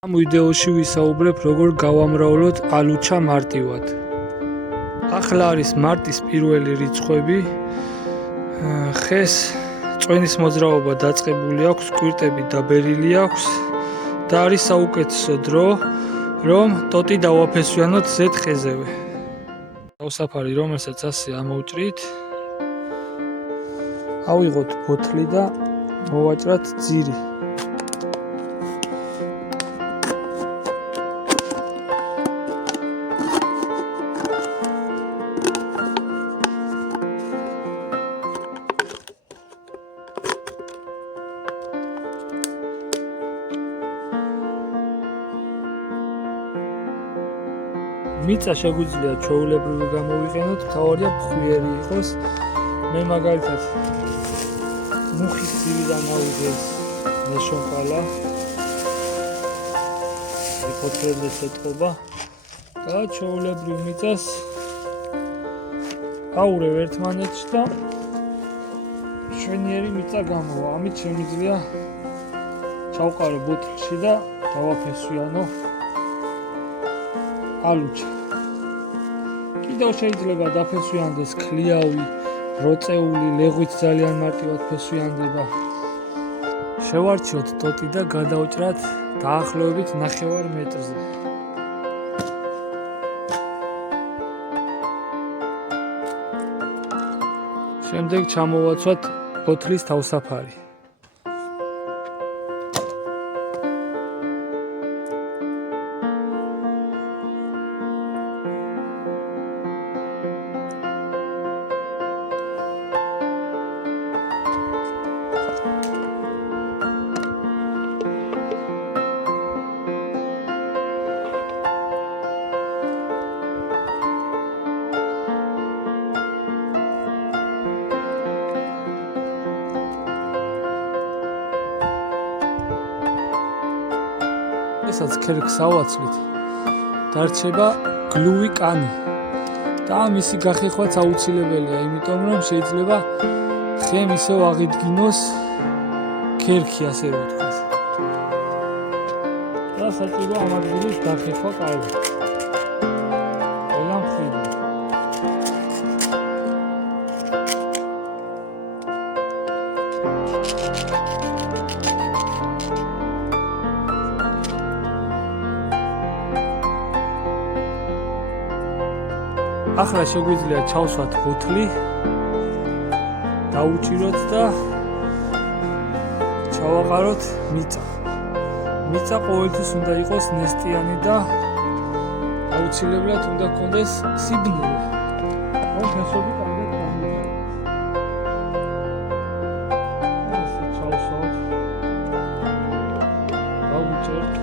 ამ ვიდეოში ვისაუბრებ როგორ გავამრავლოთ ალუჩა მარტივად. ახლა არის მარტის პირველი რიცხვები. ხეს წვენის მოძრაობა დაწყებული აქვს, კვირტები დაბერილი აქვს და არის საუკეთესო დრო, რომ ტოტი დავაფესვიანოთ ზედ ხეზევე. თავსაფარი, რომელსაც ასე ამოვჭრით. ავიღოთ ბოთლი და მოვაჭრათ ძირი. მიწა შეგვიძლია ჩვეულებრივი გამოვიყენოთ, მთავარია ფხვიერი იყოს. მე მაგალითად მუხის ძირიდან ავიღეს ნეშონყალა. იფოთრებდეს ეტყობა და ჩვეულებრივ მიწას აურევ ერთმანეთში და შვენიერი მიწა გამოვა. ამით შემიძლია ჩავყარო ბოთლში და დავაფესვიანო ალუჩა. კიდევ შეიძლება დაფესვიანდეს ქლიავი, როწეული, ლეღვით ძალიან მარტივად ფესვიანდება. შევარჩიოთ ტოტი და გადავჭრათ დაახლოებით 9 მეტრზე. შემდეგ ჩამოვაცვათ ბოთლის თავსაფარი. ესაც ქერქს ავაცვლით, დარჩება გლუვი კანი და მისი გახეხვაც აუცილებელია, იმიტომ რომ შეიძლება ხემ ისევ აღიდგინოს ქერქი, ასე რომ ვთქვათ. და საჭირო ამ ადგილის გახეხვა კარგად. ყველა მხრიდან. ახლა შეგვიძლია ჩავსვათ ბოთლი, დავუჭიროთ და ჩავაყაროთ მიწა. მიწა ყოველთვის უნდა იყოს ნესტიანი და აუცილებლად უნდა გქონდეს სიბნელე, რომ ფესვები კარგად გამოვიდეს. ასე ჩავსვათ. დავუჭერთ.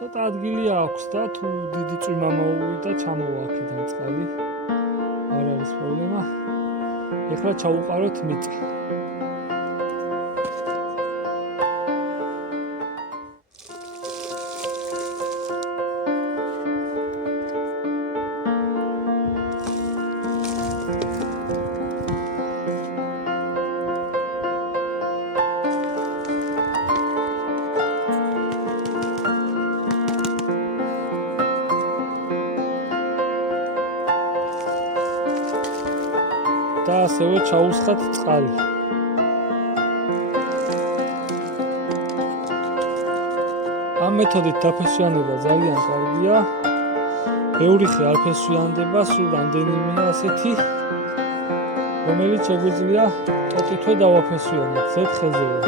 ცოტა ადგილი აქვს და თუ დიდი წვიმა მოუვიდა, ჩამოვა აქედან წყალი. არ არის პრობლემა. ეხლა ჩავუყაროთ მიწა. და ასევე ჩაუსხათ წყალი. ამ მეთოდით დაფესვიანება ძალიან კარგია. ბევრი ხე არ ფესვიანდება, სულ რამდენიმეა ასეთი, რომელიც შეგვიძლია ტოტითვე დავაფესვიანოთ ზედ ხეზევე.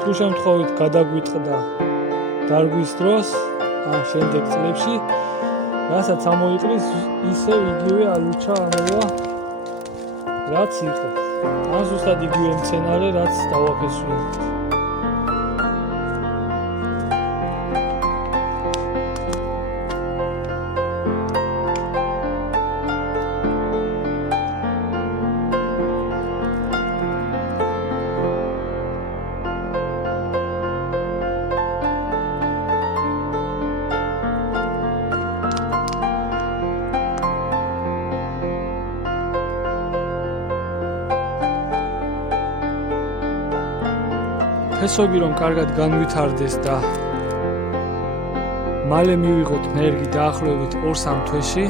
თუ შემთხვევით გადაგვიტყდა დარგვის დროს, ან შემდეგ წლებში, რასაც ამოიყრის, ისევ იგივე ალუჩა ამოვა, რაც იყო. ან ზუსტად იგივე მცენარე, რაც დავაფესვიანეთ. ფესვები რომ კარგად განვითარდეს და მალე მივიღოთ ნერგი დაახლოებით 2-3 თვეში,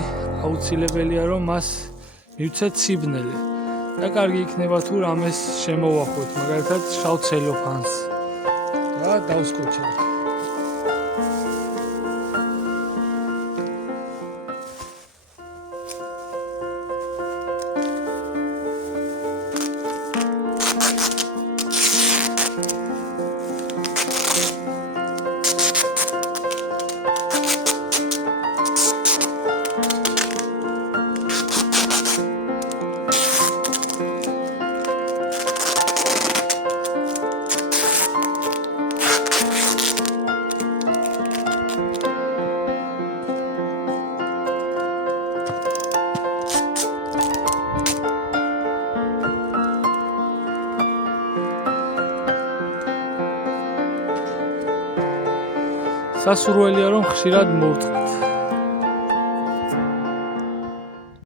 აუცილებელია რომ მას მივცეთ სიბნელე და კარგი იქნება თუ რამეს შემოვახვევთ, მაგალითად შავ ცელოფანს და დავსკოჩებთ. სასურველია რომ ხშირად მოვწყოთ.